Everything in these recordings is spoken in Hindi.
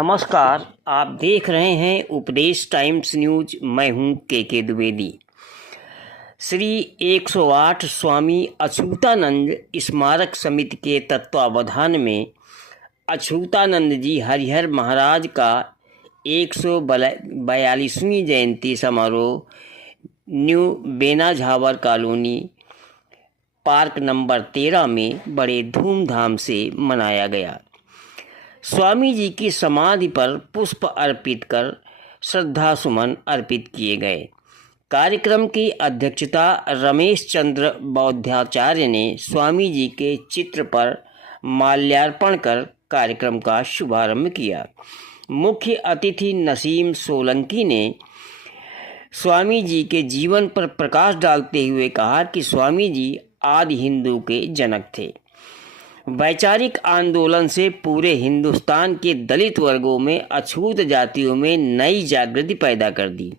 नमस्कार, आप देख रहे हैं उपदेश टाइम्स न्यूज। मैं हूं के द्विवेदी। श्री 108 स्वामी अछूतानंद स्मारक समिति के तत्वावधान में अछूतानंद जी हरिहर महाराज का 142वीं जयंती समारोह न्यू बेनाझावर कॉलोनी पार्क नंबर 13 में बड़े धूमधाम से मनाया गया। स्वामी जी की समाधि पर पुष्प अर्पित कर श्रद्धा सुमन अर्पित किए गए। कार्यक्रम की अध्यक्षता रमेश चंद्र बौद्धाचार्य ने स्वामी जी के चित्र पर माल्यार्पण कर कार्यक्रम का शुभारंभ किया। मुख्य अतिथि नसीम सोलंकी ने स्वामी जी के जीवन पर प्रकाश डालते हुए कहा कि स्वामी जी आदि हिंदू के जनक थे। वैचारिक आंदोलन से पूरे हिंदुस्तान के दलित वर्गों में अछूत जातियों में नई जागृति पैदा कर दी।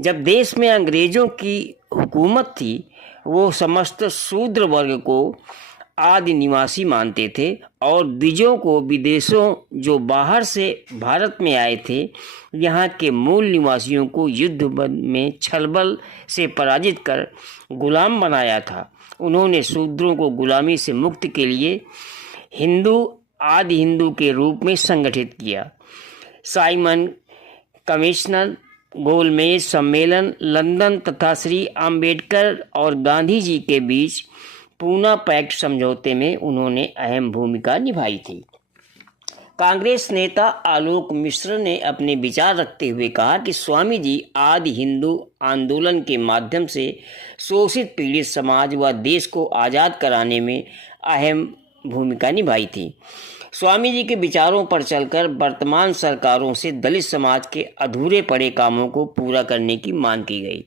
जब देश में अंग्रेजों की हुकूमत थी, वो समस्त शूद्र वर्ग को आदि निवासी मानते थे और द्विजों को विदेशों जो बाहर से भारत में आए थे, यहाँ के मूल निवासियों को युद्ध में छलबल से पराजित कर गुलाम बनाया था। उन्होंने शूद्रों को गुलामी से मुक्ति के लिए हिंदू आदि हिंदू के रूप में संगठित किया। साइमन कमीशन, गोलमेज सम्मेलन, लंदन तथा श्री अंबेडकर और गांधी जी के बीच पूना पैक्ट समझौते में उन्होंने अहम भूमिका निभाई थी। कांग्रेस नेता आलोक मिश्र ने अपने विचार रखते हुए कहा कि स्वामी जी आदि हिंदू आंदोलन के माध्यम से शोषित पीड़ित समाज व देश को आज़ाद कराने में अहम भूमिका निभाई थी। स्वामी जी के विचारों पर चलकर वर्तमान सरकारों से दलित समाज के अधूरे पड़े कामों को पूरा करने की मांग की गई।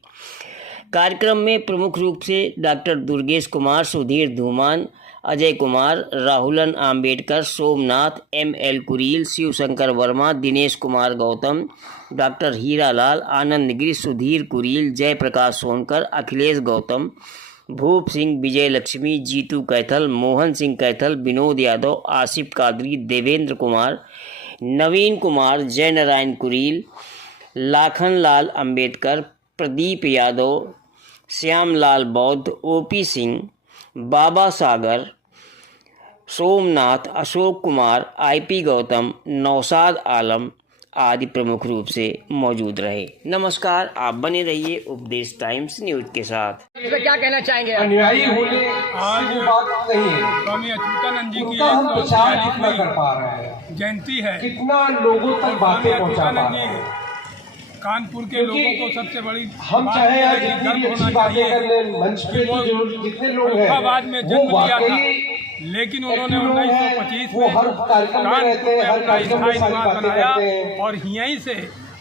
कार्यक्रम में प्रमुख रूप से doctor Durgesh Kumar, Sudhir Dhuman, Ajay Kumar, Rahulan Ambedkar, Somnath, ML Kureel, Shivshankar Verma, Dinesh Kumar Gautam, doctor Hiralal, Anand Giri, Sudhir Kureel, Jayprakash Sonkar, Akhilesh Gautam, Bhoop Singh, विजय लक्ष्मी, जीतू कैथल, मोहन सिंह कैथल, विनोद यादव, आसिफ कादरी, देवेंद्र कुमार, नवीन कुमार, जय नारायण कुरील, लाखन लाल अम्बेडकर, प्रदीप यादव, श्यामलाल बौद्ध, OP सिंह, बाबा सागर, सोमनाथ, अशोक कुमार, IP गौतम, नौशाद आलम आदि प्रमुख रूप से मौजूद रहे। नमस्कार, आप बने रहिए उपदेश टाइम्स न्यूज के साथ। इसमें क्या कहना चाहेंगे? अनुयायी होने आज बात नहीं है, स्वामी अछूतानंद जी की जयंती है। कितना लोगों तक बातें पहुंचा पा रहे हैं। कानपुर के लोगों को सबसे बड़ी हम चाहे आज जितनी भी अच्छी बातें कर ले, मंच पे तो जो जितने लोग हैं बाद में जन्म लिया था, लेकिन उन्होंने 1925 में कानपुर में स्थायी बनाया और यहीं से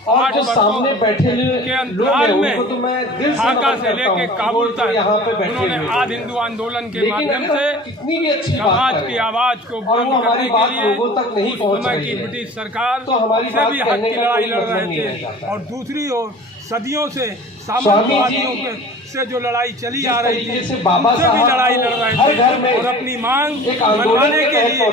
8 सामने बैठे के अंतराल में तो मैं दिल ढाका से लेके काबुल तक उन्होंने आदि हिंदू आंदोलन के माध्यम से समाज की आवाज को बुलंद करने के लिए उस समय की ब्रिटिश सरकार से भी हक की लड़ाई लड़ रहे थे और दूसरी ओर सदियों से साम्राज्यवादियों से जो लड़ाई चली आ रही थी उससे भी लड़ाई लड़ रहे थे और अपनी मांग मनवाने के लिए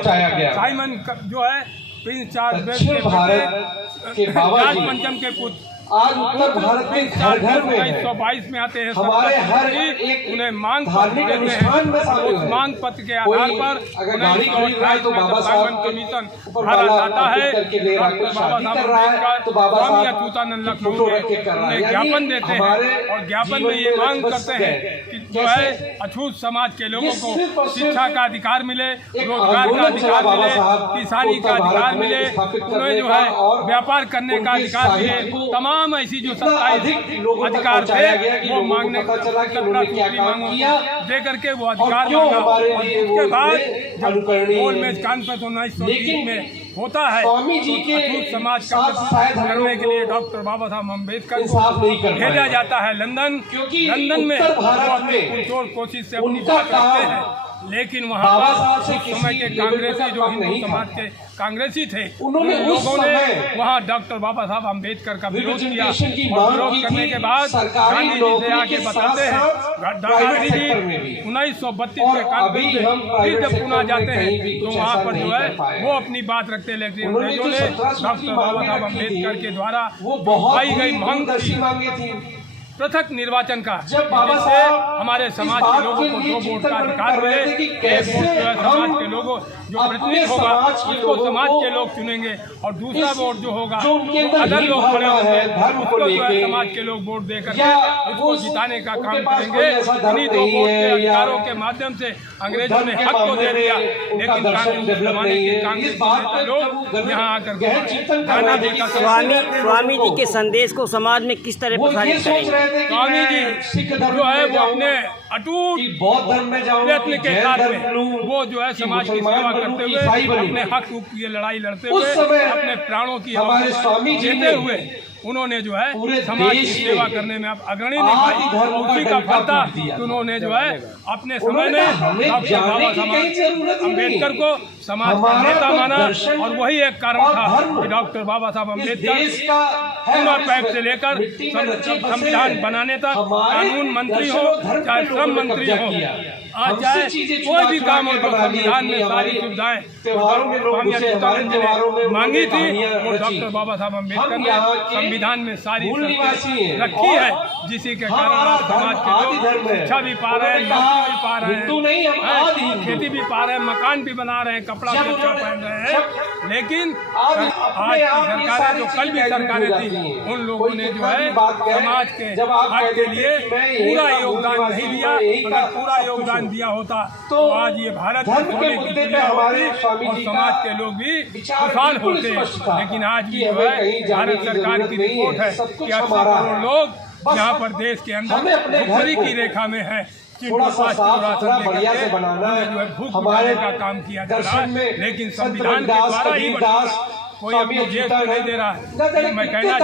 साइमन जो है प्रिंस चार्ल्स जॉर्ज पंचम के पुत्र आज उत्तर भारत के घर घर में 1922 में आते हैं। हमारे हर एक उन्हें मांग धार्मिक अनुष्ठान में शामिल उस है। मांग पत्र के आधार पर अगर गाड़ी खड़ी है तो बाबा साहब कमीशन ऊपर भरा वाला जाता है। करके ले रहा है, शादी कर रहा है तो बाबा स्वामी साहब अछूतानंद फोटो लखनऊ रख के कर रहा है। उन्हें ज्ञापन देते हैं और ज्ञापन में ये मांग करते हैं कि जो है अछूत समाज के लोगों को शिक्षा का अधिकार मिले, रोजगार का अधिकार मिले, किसानी का अधिकार मिले, उन्हें जो है व्यापार करने का अधिकार मिले। तमाम ऐसी जो अधिकार थे वो मांगने दे करके वो अधिकार मांगा और उसके बाद जब गोलमेज कॉन्फ्रेंस 1930 में होता है तो अछूत समाज का प्रतिनिधित्व करने के लिए डॉक्टर बाबा साहब अम्बेडकर को भेजा जाता है लंदन में। वो अपनी पुरजोर कोशिश से अपनी बात रखते हैं लेकिन वहाँ पर उस समय के कांग्रेसी जो हिंदू समाज के कांग्रेसी थे उन लोगों ने वहाँ डॉक्टर बाबा साहब अम्बेडकर का विरोध किया और विरोध करने के बाद गांधी जी से आके बताते हैं गांधी जी 1932 के कांग्रेस में फिर जब पुणे जाते हैं तो वहाँ पर जो है वो अपनी बात रखते हैं, लेकिन अंग्रेजों ने डॉक्टर बाबा साहब अम्बेडकर के द्वारा उठाई गई मांग पृथक निर्वाचन का, जिससे हमारे समाज के लोगों को 2 वोट का अधिकार मिले। एक वोट जो है समाज के लोगों जो प्रतिनिधित्व होगा उसको समाज के लोग चुनेंगे और दूसरा वोट जो होगा अदर लोग खड़े होंगे उसको जो है समाज के लोग वोट दे करके उसको जिताने का काम करेंगे। इन्हीं 2 वोट के अधिकारों के माध्यम से अंग्रेजों ने हक तो दे दिया, लेकिन कांग्रेस जमाने के कांग्रेस लोग यहाँ आकर गांधी जी का स्वामी जी के संदेश को समाज में किस तरह प्रसारित करेंगे? स्वामी जी जो है वो अपने अटूट प्रयत्न के साथ में वो जो है समाज की सेवा करते हुए अपने हक की लड़ाई लड़ते हुए अपने प्राणों की देते हुए उन्होंने जो है समाज की सेवा करने में अब अग्रणी निभाई। उसी का फल था कि उन्होंने जो है अपने समय में डॉक्टर बाबा साहब अम्बेडकर को समाज का नेता माना और वही एक कारण था कि डॉक्टर बाबा साहब अम्बेडकर उम्र पैक से लेकर संविधान बनाने तक कानून मंत्री हो चाहे श्रम मंत्री हो, आज चाहे कोई भी काम हो तो संविधान में सारी सुविधाएं मांगी थी वो डॉक्टर बाबा साहब अम्बेडकर ने संविधान में सारी रखी है, जिसी के कारण आज समाज के लोग शिक्षा भी पा रहे हैं, नौकरी भी पा रहे हैं, खेती भी पा रहे हैं, मकान भी बना रहे हैं, कपड़ा भी अच्छा पहन रहे हैं। लेकिन आज की सरकारें जो कल भी सरकारें थी उन लोगों ने जो है समाज के हक के लिए पूरा योगदान नहीं दिया। अगर पूरा योगदान दिया होता तो आज ये भारत होने की दुनिया होती और समाज के लोग भी खुशहाल होते। लेकिन आज की जो है भारत सरकार की रिपोर्ट है कि 80 करोड़ लोग यहाँ पर देश के अंदर भुखमरी की रेखा में है, जिनको भूख मिटाने का काम किया जा रहा है, लेकिन संविधान के द्वारा ही कोई अपनी जेब नहीं दे रहा है। मैं कहना